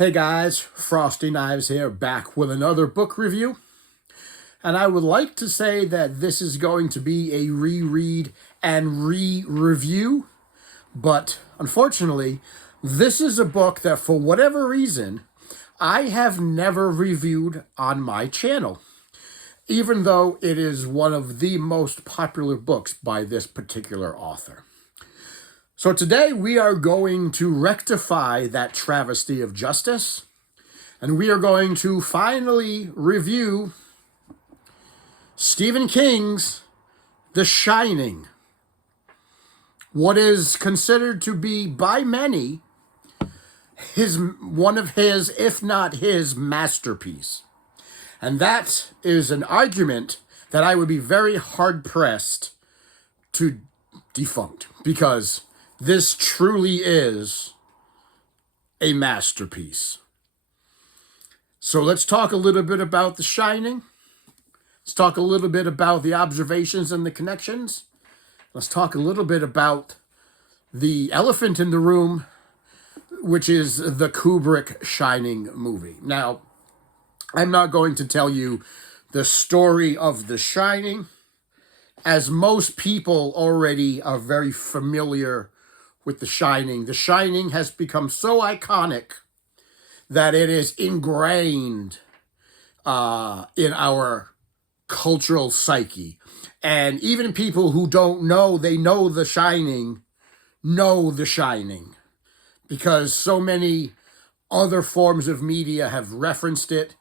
Hey guys, Frosty Knives here, back with another book review. And I would like to say that this is going to be a reread and re-review, but unfortunately, this is a book that for whatever reason, I have never reviewed on my channel, even though it is one of the most popular books by this particular author. So today we are going to rectify that travesty of justice, and we are going to finally review Stephen King's The Shining, what is considered to be by many one of his, if not his, masterpiece. And that is an argument that I would be very hard-pressed to defunct, because this truly is a masterpiece. So let's talk a little bit about The Shining. Let's talk a little bit about the observations and the connections. Let's talk a little bit about the elephant in the room, which is the Kubrick Shining movie. Now, I'm not going to tell you the story of The Shining, as most people already are very familiar with The Shining. The Shining has become so iconic that it is ingrained in our cultural psyche. And even people who don't know they know The Shining, because so many other forms of media have referenced it,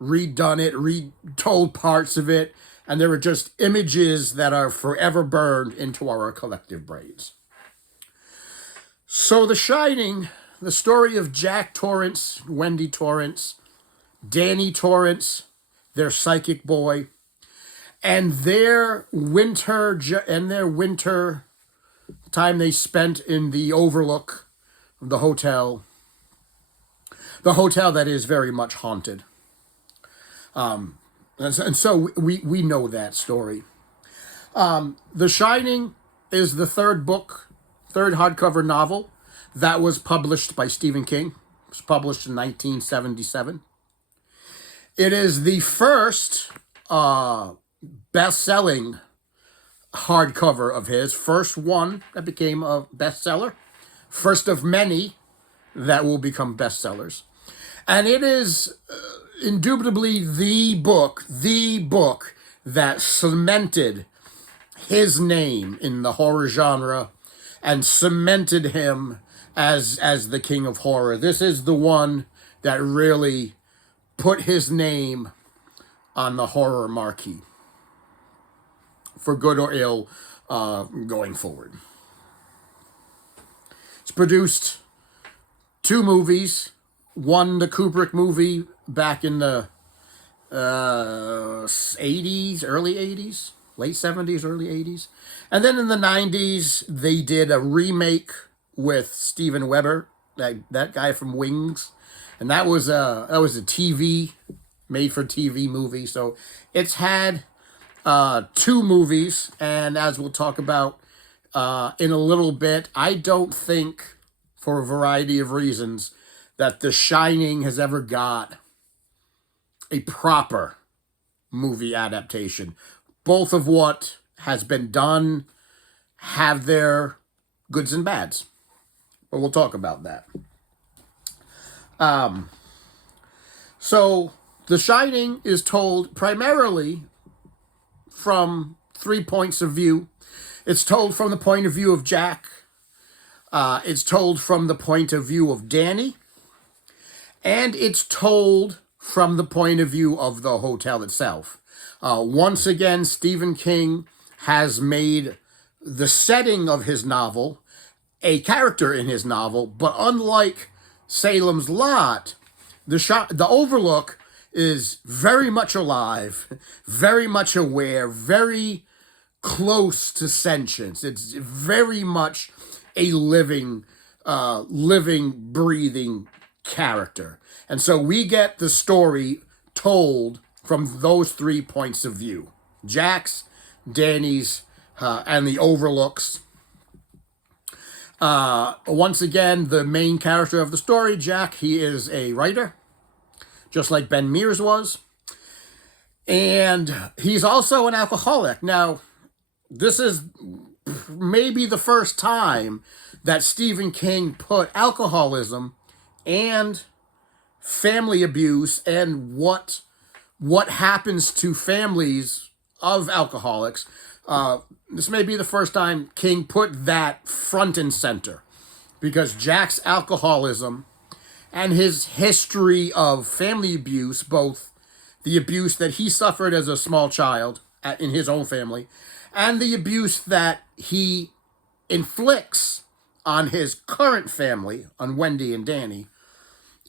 redone it, retold parts of it, and there are just images that are forever burned into our collective brains. So The Shining, the story of Jack Torrance, Wendy Torrance, Danny Torrance, their psychic boy, and their winter time they spent in the Overlook of the hotel that is very much haunted. And so we know that story. The Shining is the third hardcover novel that was published by Stephen King. It was published in 1977. It is the first best-selling hardcover of his, first one that became a bestseller, first of many that will become bestsellers. And it is indubitably the book that cemented his name in the horror genre and cemented him as the king of horror. This is the one that really put his name on the horror marquee, for good or ill, going forward. It's produced 2 movies. One, the Kubrick movie back in the 80s, early 80s, late 70s, early 80s. And then in the 90s, they did a remake with Steven Weber, that guy from Wings. And that was a made-for-TV movie. So it's had 2 movies, and as we'll talk about in a little bit, I don't think, for a variety of reasons, that The Shining has ever got a proper movie adaptation. Both of what has been done have their goods and bads, but we'll talk about that. So The Shining is told primarily from 3 points of view. It's told from the point of view of Jack. It's told from the point of view of Danny. And it's told from the point of view of the hotel itself. Once again, Stephen King has made the setting of his novel a character in his novel, but unlike Salem's Lot, the Overlook is very much alive, very much aware, very close to sentience. It's very much a living, breathing character. And so we get the story told from those 3 points of view: Jack's, Danny's, and the Overlook's. Once again, the main character of the story, Jack, he is a writer, just like Ben Mears was. And he's also an alcoholic. Now, this is maybe the first time that Stephen King put alcoholism and family abuse and what happens to families of alcoholics. This may be the first time King put that front and center, because Jack's alcoholism and his history of family abuse, both the abuse that he suffered as a small child in his own family, and the abuse that he inflicts on his current family, on Wendy and Danny.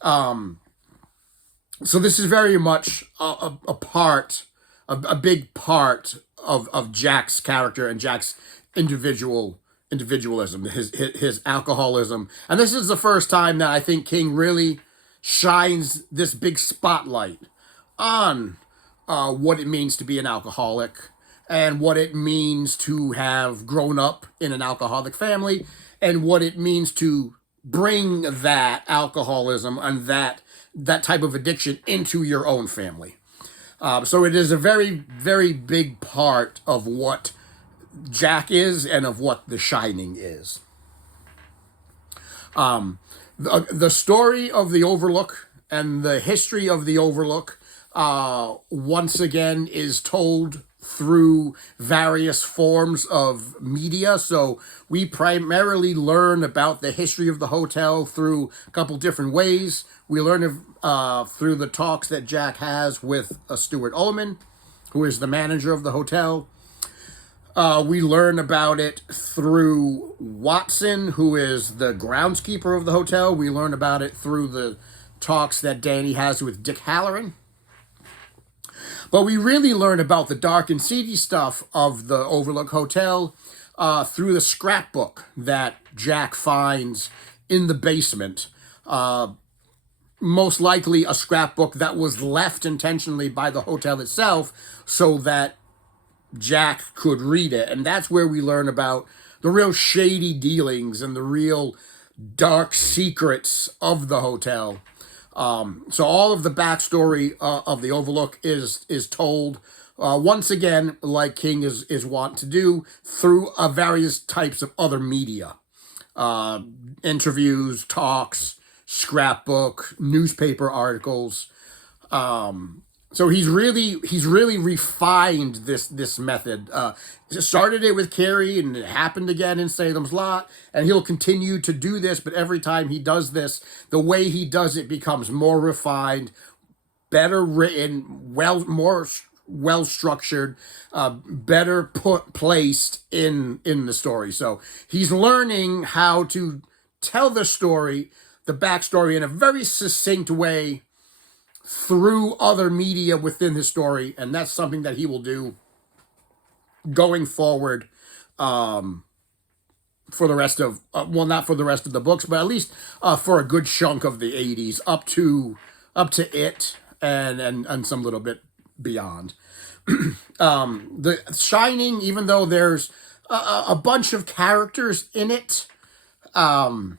So this is very much a part, a big part of Jack's character and Jack's individualism, his alcoholism. And this is the first time that I think King really shines this big spotlight on what it means to be an alcoholic and what it means to have grown up in an alcoholic family and what it means to bring that alcoholism and that type of addiction into your own family. So it is a very, very big part of what Jack is and of what The Shining is. The story of the Overlook and the history of the Overlook once again is told through various forms of media. So we primarily learn about the history of the hotel through a couple different ways. We learn through the talks that Jack has with Stuart Ullman, who is the manager of the hotel. We learn about it through Watson, who is the groundskeeper of the hotel. We learn about it through the talks that Danny has with Dick Halloran. But we really learn about the dark and seedy stuff of the Overlook Hotel through the scrapbook that Jack finds in the basement. Most likely a scrapbook that was left intentionally by the hotel itself so that Jack could read it. And that's where we learn about the real shady dealings and the real dark secrets of the hotel. So all of the backstory of the Overlook is told once again, like King is wont to do, through various types of other media, interviews, talks, scrapbook, newspaper articles. So he's really refined this method. Started it with Carrie, and it happened again in Salem's Lot, and he'll continue to do this. But every time he does this, the way he does it becomes more refined, better written, more well structured, better placed in the story. So he's learning how to tell the story, the backstory, in a very succinct way through other media within his story, and that's something that he will do going forward for the rest of not for the rest of the books, but at least for a good chunk of the 80s up to it and some little bit beyond. The Shining, even though there's a bunch of characters in it, I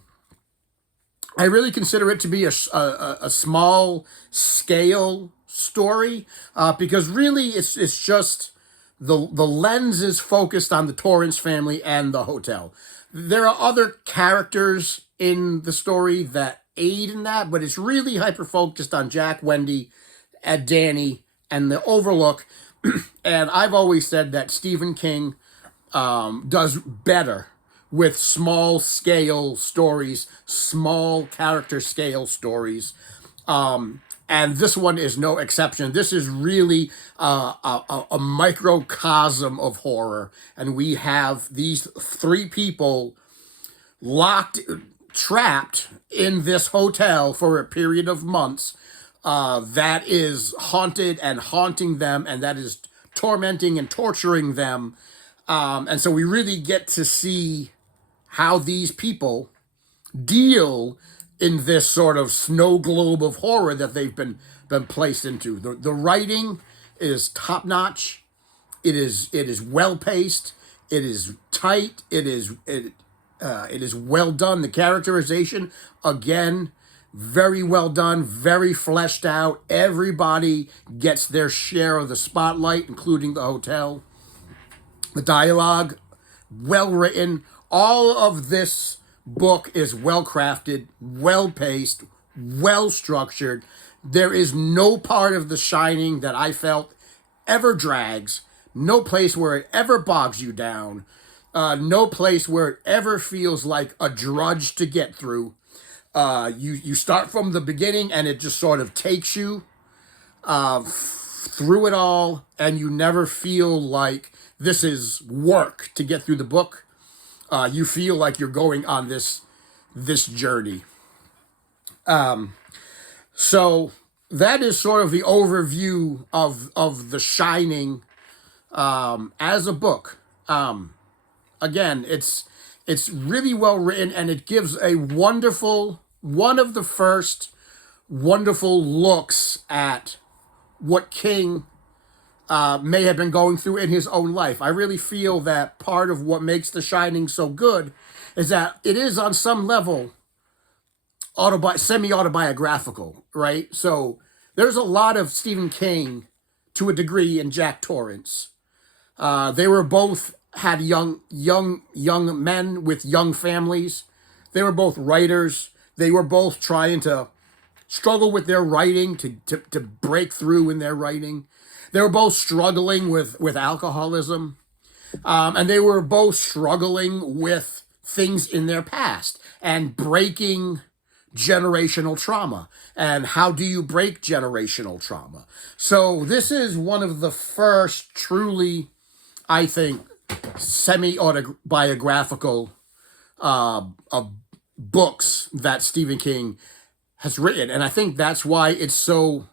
really consider it to be a small scale story because really it's just the lens is focused on the Torrance family and the hotel. There are other characters in the story that aid in that, but it's really hyper focused on Jack, Wendy, Danny, and the Overlook. And I've always said that Stephen King does better with small scale stories, small character scale stories. And this one is no exception. This is really a microcosm of horror. And we have these three people trapped in this hotel for a period of months that is haunted and haunting them, and that is tormenting and torturing them. And so we really get to see how these people deal in this sort of snow globe of horror that they've been placed into. The writing is top notch. It is well paced. It is tight. It It is well done. The characterization, again, very well done, very fleshed out. Everybody gets their share of the spotlight, including the hotel. The dialogue, well written. All of this book is well crafted, well paced, well structured. There is no part of The Shining that I felt ever drags, no place where it ever bogs you down, no place where it ever feels like a drudge to get through. You start from the beginning and it just sort of takes you through it all, and you never feel like this is work to get through the book. You feel like you're going on this journey. So that is sort of the overview of The Shining as a book. Again, it's really well written, and it gives a wonderful, one of the first wonderful looks at what King may have been going through in his own life. I really feel that part of what makes The Shining so good is that it is on some level semi-autobiographical, right? So there's a lot of Stephen King to a degree in Jack Torrance. They were both had young men with young families. They were both writers. They were both trying to struggle with their writing, to break through in their writing. They were both struggling with alcoholism. And they were both struggling with things in their past and breaking generational trauma. And how do you break generational trauma? So this is one of the first truly, I think, semi-autobiographical books that Stephen King has written. And I think that's why it's so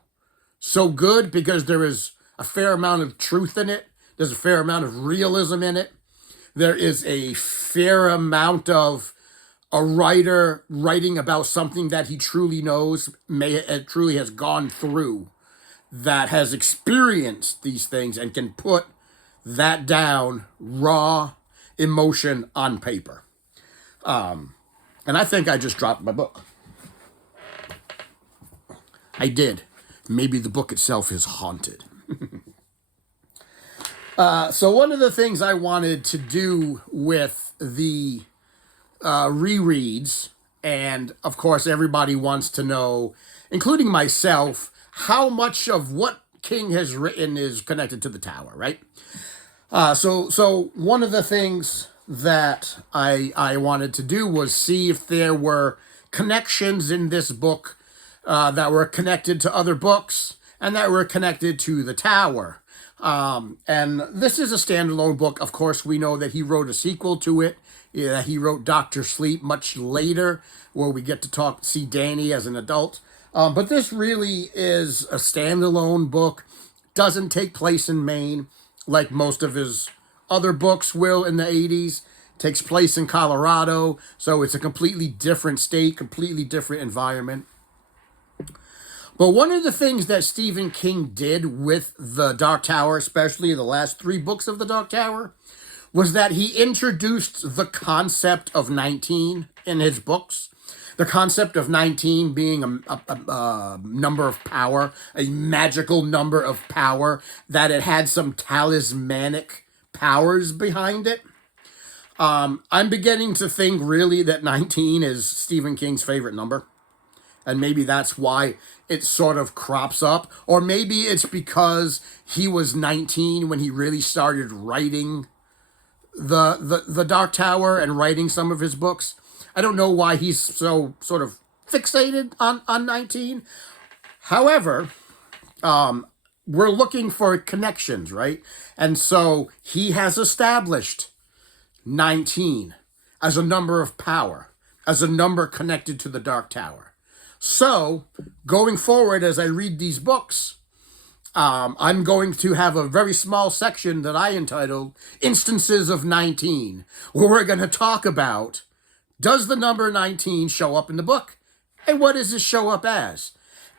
good, because there is a fair amount of truth in it. There's a fair amount of realism in it. There is a fair amount of a writer writing about something that he truly knows, truly has gone through, that has experienced these things and can put that down, raw emotion on paper. And I think I just dropped my book. I did. Maybe the book itself is haunted. So one of the things I wanted to do with the rereads, and of course everybody wants to know, including myself, how much of what King has written is connected to the Tower, right? So one of the things that I wanted to do was see if there were connections in this book that were connected to other books and that were connected to the Tower. And this is a standalone book. Of course, we know that he wrote a sequel to it. Yeah, he wrote Dr. Sleep much later, where we get to see Danny as an adult. But this really is a standalone book. Doesn't take place in Maine like most of his other books will in the 80s. Takes place in Colorado, so it's a completely different state, completely different environment. But one of the things that Stephen King did with The Dark Tower, especially the last 3 books of The Dark Tower, was that he introduced the concept of 19 in his books. The concept of 19 being a number of power, a magical number of power, that it had some talismanic powers behind it. I'm beginning to think really that 19 is Stephen King's favorite number. And maybe that's why it sort of crops up. Or maybe it's because he was 19 when he really started writing the Dark Tower and writing some of his books. I don't know why he's so sort of fixated on 19. However, we're looking for connections, right? And so he has established 19 as a number of power, as a number connected to the Dark Tower. So, going forward, as I read these books, I'm going to have a very small section that I entitled Instances of 19, where we're going to talk about, does the number 19 show up in the book? And what does it show up as?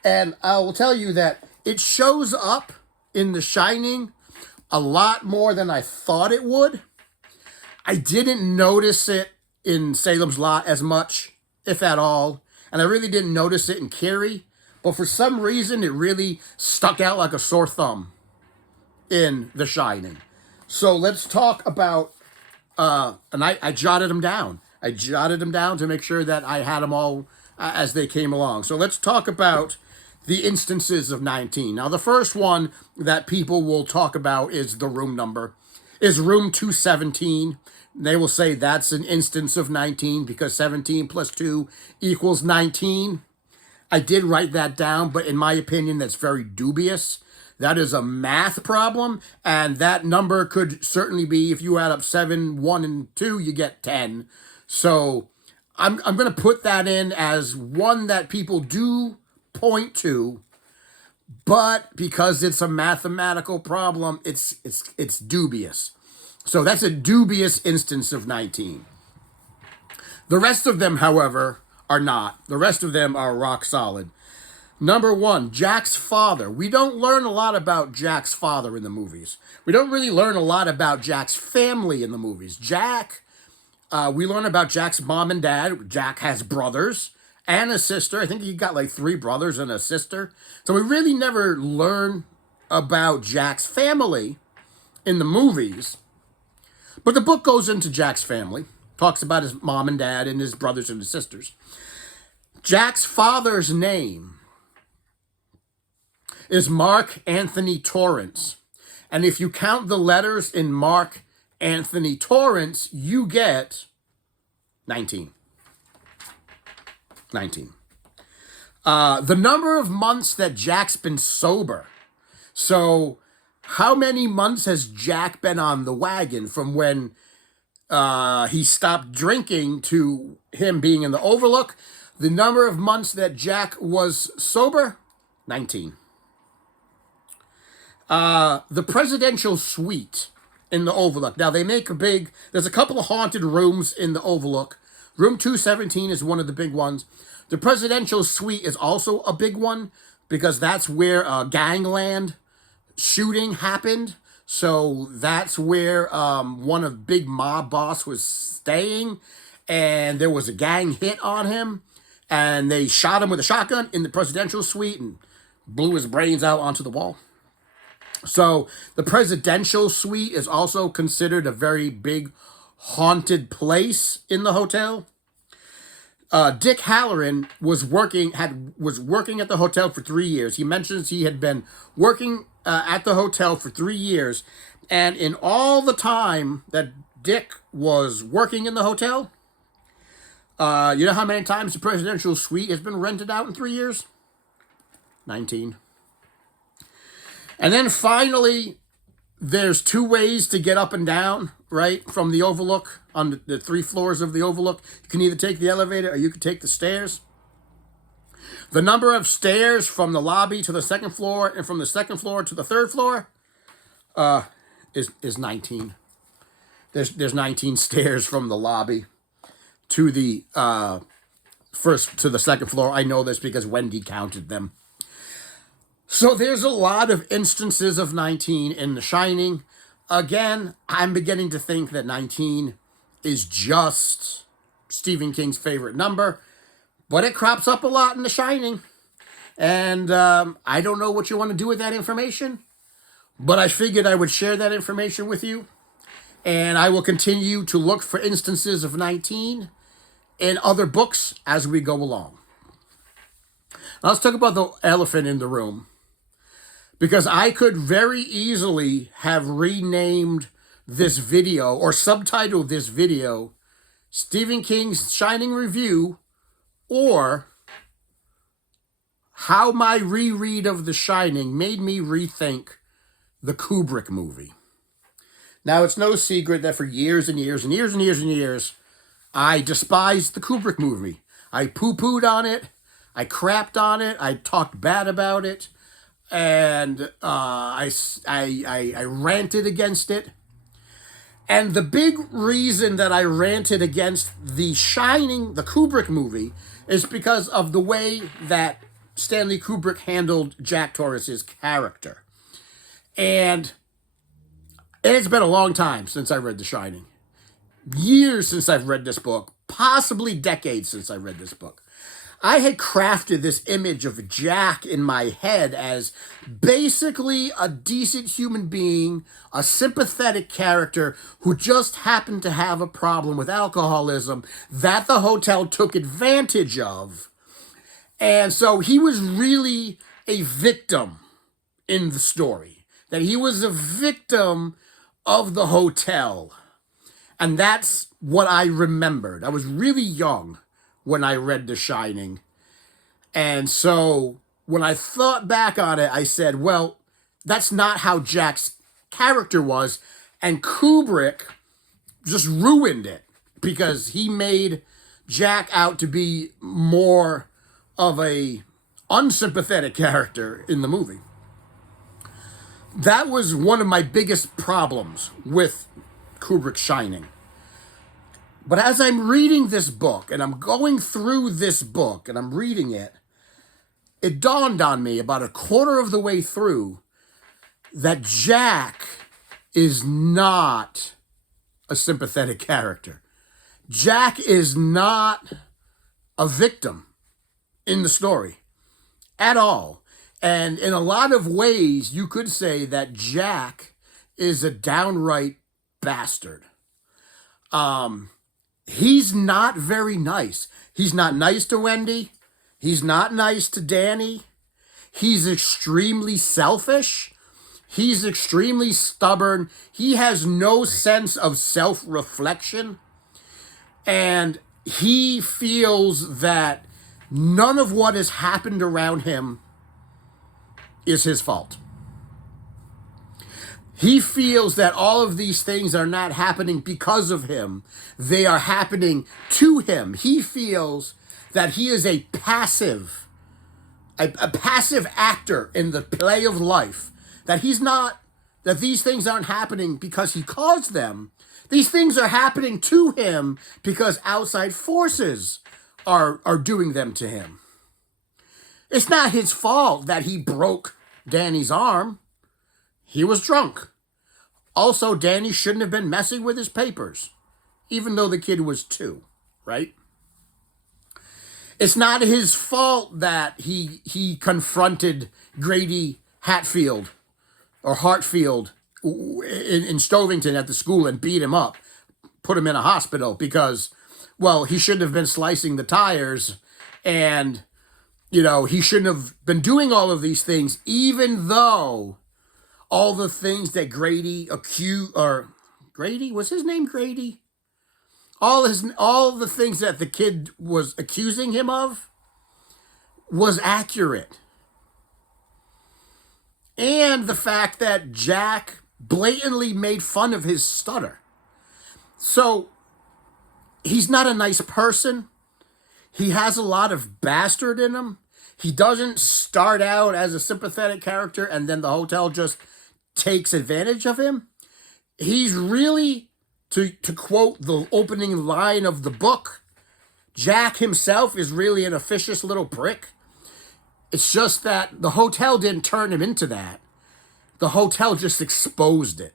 And I will tell you that it shows up in The Shining a lot more than I thought it would. I didn't notice it in Salem's Lot as much, if at all. And I really didn't notice it in Carrie. But for some reason, it really stuck out like a sore thumb in The Shining. So let's talk about, and I jotted them down. I jotted them down to make sure that I had them all as they came along. So let's talk about the instances of 19. Now, the first one that people will talk about is the room number, is room 217. They will say that's an instance of 19 because 17 plus 2 equals 19. I did write that down, but in my opinion, that's very dubious. That is a math problem, and that number could certainly be, if you add up 7, 1, and 2, you get 10. So I'm going to put that in as one that people do point to, but because it's a mathematical problem, it's dubious. So that's a dubious instance of 19. The rest of them, however, are not. The rest of them are rock solid. Number 1, Jack's father. We don't learn a lot about Jack's father in the movies. We don't really learn a lot about Jack's family in the movies. We learn about Jack's mom and dad. Jack has brothers and a sister. I think he got like 3 brothers and a sister. So we really never learn about Jack's family in the movies. But the book goes into Jack's family, talks about his mom and dad and his brothers and his sisters. Jack's father's name is Mark Anthony Torrance. And if you count the letters in Mark Anthony Torrance, you get 19. 19. The number of months that Jack's been sober. So how many months has Jack been on the wagon from when he stopped drinking to him being in the Overlook? The number of months that Jack was sober, 19. The presidential suite in the Overlook. Now, they make there's a couple of haunted rooms in the Overlook. Room 217 is one of the big ones. The presidential suite is also a big one because that's where a gangland shooting happened. So that's where one of the big mob boss was staying, and there was a gang hit on him, and they shot him with a shotgun in the presidential suite and blew his brains out onto the wall. So the presidential suite is also considered a very big haunted place in the hotel. Dick Halloran was working at the hotel for 3 years. He mentions he had been working at the hotel for 3 years, and in all the time that Dick was working in the hotel, you know how many times the presidential suite has been rented out in 3 years? 19. And then finally, there's 2 ways to get up and down, right, from the Overlook, on the 3 floors of the Overlook. You can either take the elevator or you can take the stairs. The number of stairs from the lobby to the 2nd floor and from the 2nd floor to the 3rd floor is 19. There's 19 stairs from the lobby to the 2nd floor. I know this because Wendy counted them. So there's a lot of instances of 19 in The Shining. Again, I'm beginning to think that 19 is just Stephen King's favorite number, but it crops up a lot in The Shining. And I don't know what you want to do with that information, but I figured I would share that information with you. And I will continue to look for instances of 19 in other books as we go along. Now let's talk about the elephant in the room, because I could very easily have renamed this video or subtitled this video Stephen King's Shining Review, or how my reread of The Shining made me rethink the Kubrick movie. Now, it's no secret that for years and years and years and years and years, I despised the Kubrick movie. I poo-pooed on it. I crapped on it. I talked bad about it. And I ranted against it. And the big reason that I ranted against The Shining, the Kubrick movie, is because of the way that Stanley Kubrick handled Jack Torrance's character. And it's been a long time since I read The Shining. Years since I've read this book. possibly decades since I read this book, I had crafted this image of Jack in my head as basically a decent human being, a sympathetic character who just happened to have a problem with alcoholism that the hotel took advantage of. And so he was really a victim in the story, that he was a victim of the hotel. And that's what I remembered. I was really young when I read The Shining. And so when I thought back on it, I said, well, that's not how Jack's character was. And Kubrick just ruined it because he made Jack out to be more of a unsympathetic character in the movie. That was one of my biggest problems with Kubrick's Shining. But as I'm reading this book, and I'm going through this book, and I'm reading it, it dawned on me about a quarter of the way through that Jack is not a sympathetic character. Jack is not a victim in the story at all. And in a lot of ways, you could say that Jack is a downright bastard. He's not very nice. He's not nice to Wendy. He's not nice to Danny. He's extremely selfish. He's extremely stubborn. He has no sense of self-reflection. And he feels that none of what has happened around him is his fault. He feels that all of these things are not happening because of him. They are happening to him. He feels that he is a passive actor in the play of life. That these things aren't happening because he caused them. These things are happening to him because outside forces are doing them to him. It's not his fault that he broke Danny's arm. He was drunk. Also, Danny shouldn't have been messing with his papers, even though the kid was 2, right? It's not his fault that he confronted Grady Hatfield or Hartfield in Stovington at the school and beat him up, put him in a hospital because, well, he shouldn't have been slicing the tires and, he shouldn't have been doing all of these things, even though all the things that Grady Grady, was his name Grady? All the things that the kid was accusing him of was accurate. And the fact that Jack blatantly made fun of his stutter. So he's not a nice person. He has a lot of bastard in him. He doesn't start out as a sympathetic character and then the hotel just takes advantage of him. He's really, to quote the opening line of the book, Jack himself is really an officious little prick. It's just that the hotel didn't turn him into that. The hotel just exposed it.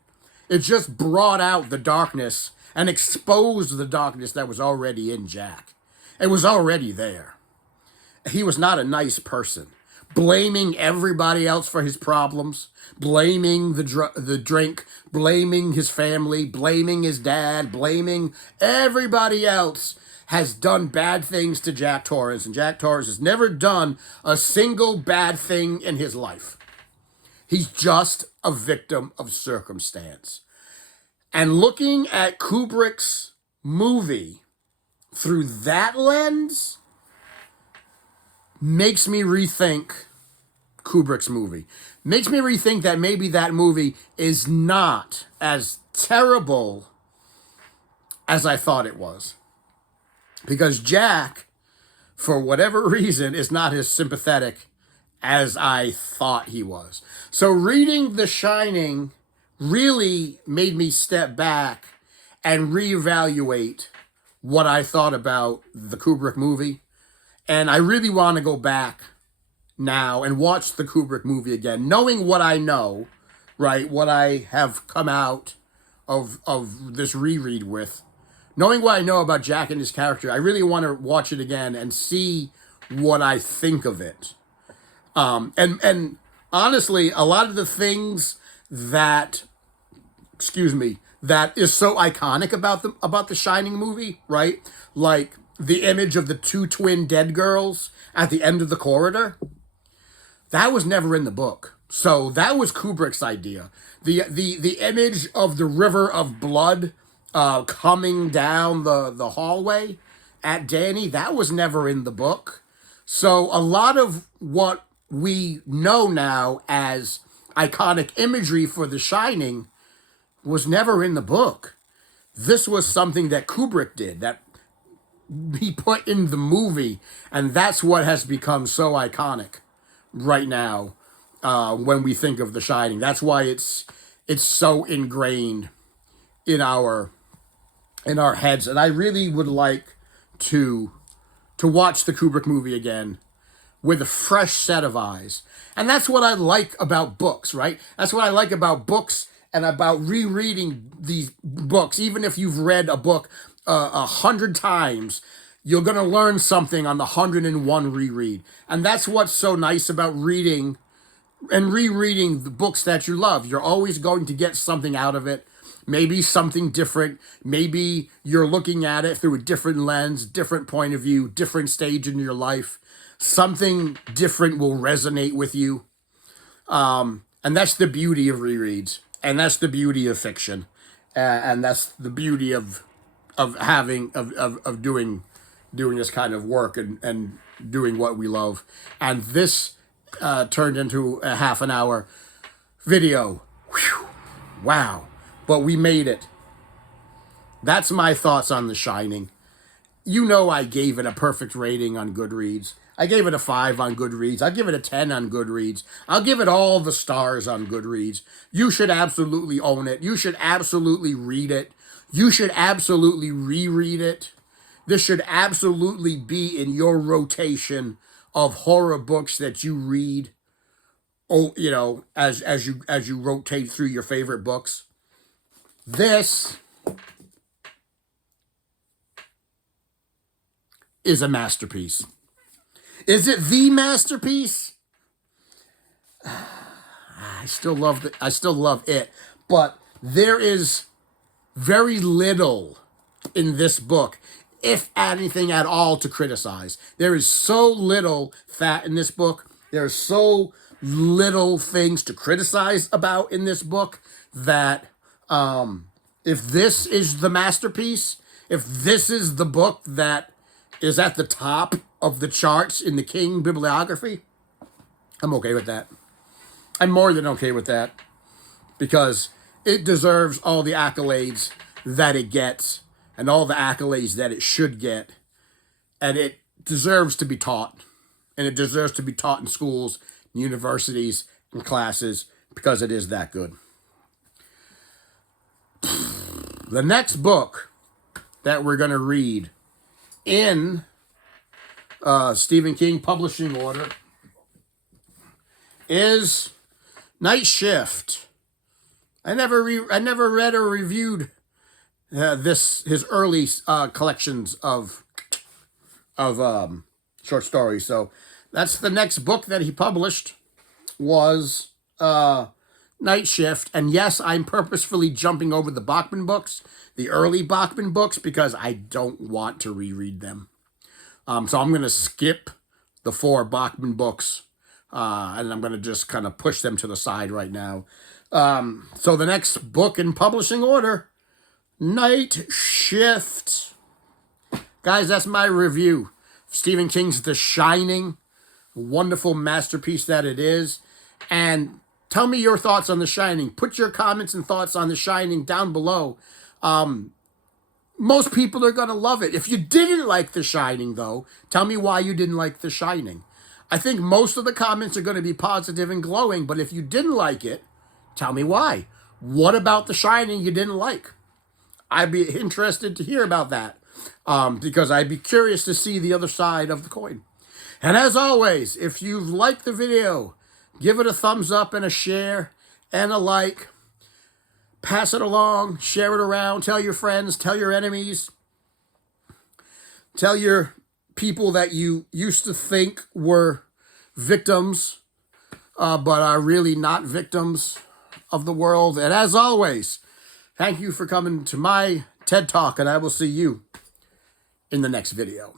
It just brought out the darkness and exposed the darkness that was already in Jack. It was already there. He was not a nice person. Blaming everybody else for his problems, blaming the drink, blaming his family, blaming his dad, blaming everybody else has done bad things to Jack Torrance, and Jack Torrance has never done a single bad thing in his life. He's just a victim of circumstance. And looking at Kubrick's movie through that lens makes me rethink Kubrick's movie. Makes me rethink that maybe that movie is not as terrible as I thought it was. Because Jack, for whatever reason, is not as sympathetic as I thought he was. So reading The Shining really made me step back and reevaluate what I thought about the Kubrick movie. And I really want to go back now and watch the Kubrick movie again, knowing what I know, right? What I have come out of this reread with, knowing what I know about Jack and his character, I really want to watch it again and see what I think of it. And honestly, a lot of the things that, excuse me, that is so iconic about the Shining movie, right? Like the image of the two twin dead girls at the end of the corridor. That was never in the book. So that was Kubrick's idea. The image of the river of blood coming down the hallway at Danny, that was never in the book. So a lot of what we know now as iconic imagery for The Shining was never in the book. This was something that Kubrick did, that he put in the movie, and that's what has become so iconic right now when we think of The Shining. That's why it's so ingrained in our heads. And I really would like to watch the Kubrick movie again with a fresh set of eyes. And that's what I like about books, right? That's what I like about books and about rereading these books. Even if you've read a book 100 times, you're going to learn something on the 101 reread. And that's what's so nice about reading and rereading the books that you love. You're always going to get something out of it. Maybe something different. Maybe you're looking at it through a different lens, different point of view, different stage in your life. Something different will resonate with you. And that's the beauty of rereads. And that's the beauty of fiction. And that's the beauty of doing this kind of work and doing what we love. And this turned into a half an hour video. Whew. Wow. But we made it. That's my thoughts on The Shining. You know I gave it a perfect rating on Goodreads. I gave it a 5 on Goodreads. I'll give it a 10 on Goodreads. I'll give it all the stars on Goodreads. You should absolutely own it. You should absolutely read it. You should absolutely reread it. This should absolutely be in your rotation of horror books that you read. Oh, you know, as you rotate through your favorite books. This is a masterpiece. Is it the masterpiece? I still love it, but there is very little in this book, if anything at all, to criticize. There is so little fat in this book. There are so little things to criticize about in this book that if this is the masterpiece, if this is the book that is at the top of the charts in the King bibliography, I'm okay with that. I'm more than okay with that, because it deserves all the accolades that it gets and all the accolades that it should get. And it deserves to be taught. And it deserves to be taught in schools, universities, and classes, because it is that good. The next book that we're going to read in Stephen King publishing order is Night Shift. I never read or reviewed his early collections of short stories. So that's the next book that he published, was Night Shift. And yes, I'm purposefully jumping over the Bachman books, the early Bachman books, because I don't want to reread them. So I'm going to skip the 4 Bachman books, and I'm going to just kind of push them to the side right now. So the next book in publishing order, Night Shift. Guys, that's my review. Stephen King's The Shining, a wonderful masterpiece that it is. And tell me your thoughts on The Shining. Put your comments and thoughts on The Shining down below. Most people are going to love it. If you didn't like The Shining, though, tell me why you didn't like The Shining. I think most of the comments are going to be positive and glowing, but if you didn't like it, tell me why. What about The Shining you didn't like? I'd be interested to hear about that, because I'd be curious to see the other side of the coin. And as always, if you've liked the video, give it a thumbs up and a share and a like. Pass it along, share it around, tell your friends, tell your enemies. Tell your people that you used to think were victims, but are really not victims of the world. And as always, thank you for coming to my TED Talk, and I will see you in the next video.